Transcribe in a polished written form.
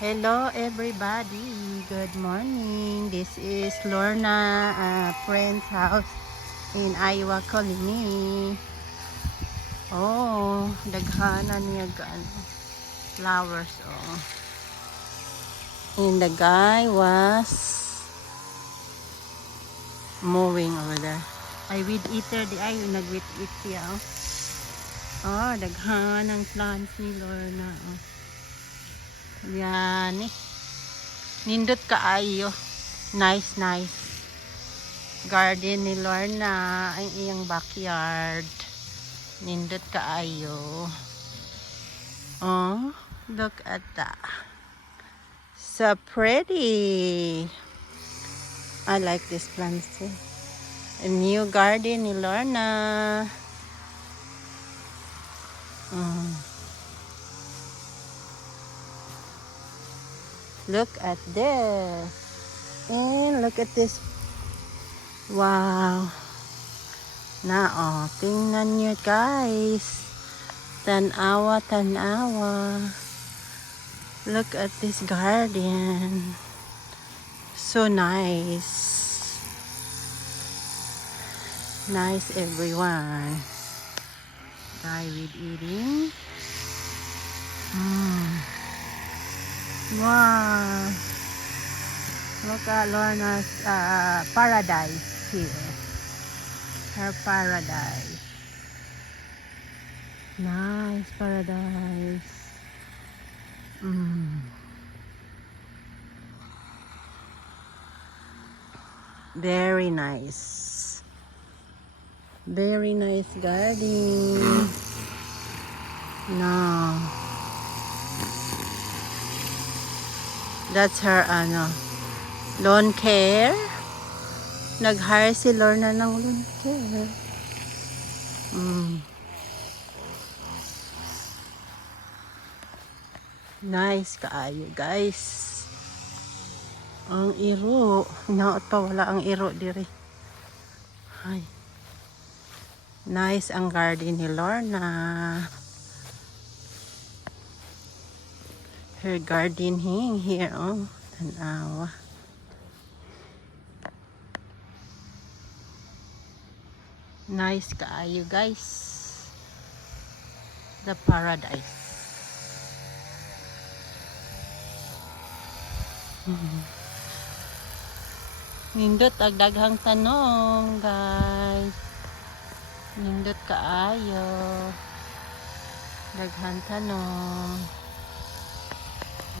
Hello everybody, good morning. This is Lorna friend's house in Iowa Colony. Oh, daghanan niya flowers. Oh, and the guy was mowing over there. I weed eater di ay nag-weed eat siya. Oh, daghanan plants ni Lorna. Oh. Yan eh. Nindot kaayo. Nice garden ni Lorna ang iyang backyard. Nindot kaayo. Oh, look at that. So pretty. I like this plants too. A new garden ni Lorna. Look at this. And look at this. Wow. Oh, tingnan nyo guys. Tanawa. Look at this garden. So nice. Nice everyone. Try with eating. Wow. Look at Lorna's paradise here. Her paradise. Nice paradise. Very nice. Very nice garden. No. That's her lawn care. Nag-hire si Lorna ng lawn care. Nice kaayo guys. Ang iro. Hinaot pa wala ang iro diri. Ay. Nice ang garden ni Lorna. Her garden here. Oh, tanawa. Nice kaayo guys. The paradise. Nindot ag daghang tanong guys. Nindot kaayo. Daghang tanong.